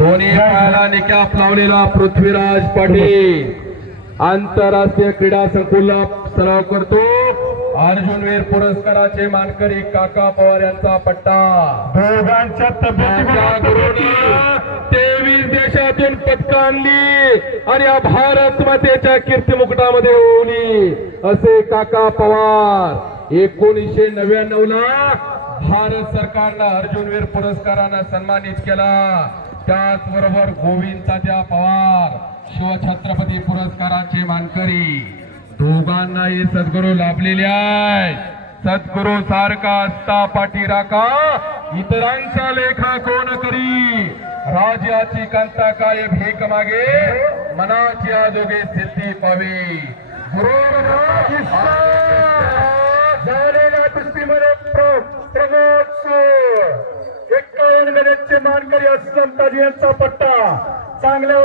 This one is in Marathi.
दोन्ही पायाला निकाप लावलेला पृथ्वीराज पाटील. आंतरराष्ट्रीय क्रीडा संकुलला सराव करतो. अर्जुनवीर पुरस्काराचे मानकरी काका पवार यांचा पट्टा. दोघांच्या तेवीस देशातून पदकं आणली आणि या भारत मातेच्या कीर्ती मुकुटामध्ये ओवली असे काका पवार. एकोणीसशे नव्याण्णव ला भारत सरकारनं अर्जुनवीर पुरस्कारानं सन्मानित केला. त्याचबरोबर गोविंद तात्या पवार शिवछत्रपती पुरस्काराचे मानकरी. दोघांनाही सद्गुरू लाभलेले आहे सद्गुरू सारखा असता पाठीराका इतरांचा लेखा कोण करी? राजाची कांता काय भीक मागे. मनाची आजोगे सिद्धी पावे. गुरु दोन वेळेचे मानकरी असलम यांचा पट्टा. चांगल्या